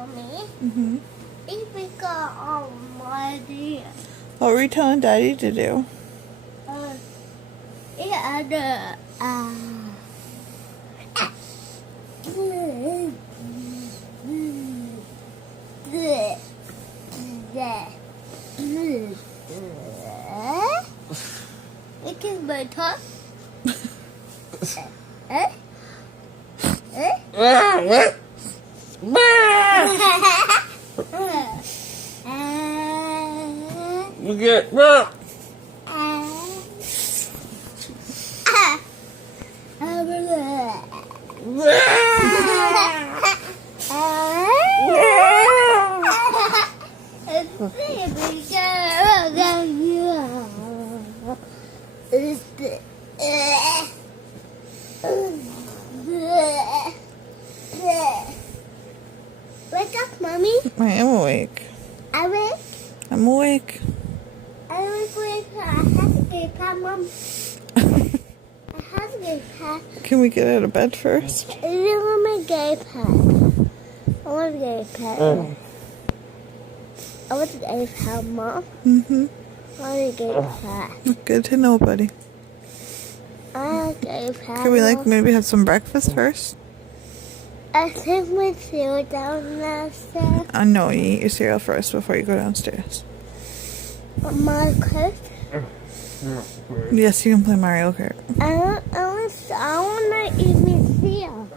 Mommy, Mm-hmm. if we got my idea, What were you telling Daddy to do? it had a it can be top. You get Wake up, Mommy. I am awake. Awake. I'm awake. I have to get pat, Mom. I have to get pat. Can we get out of bed first? I don't want to get pat. I want to get pat. I want to get pat, Mom. Mm-hmm. I want to get pat. Good to know, buddy. I want to get pat. Can we Mom. maybe have some breakfast first? I think my cereal downstairs. No, you eat your cereal first before you go downstairs. My coat. Yes, you can play Mario Kart. I want to eat my cereal.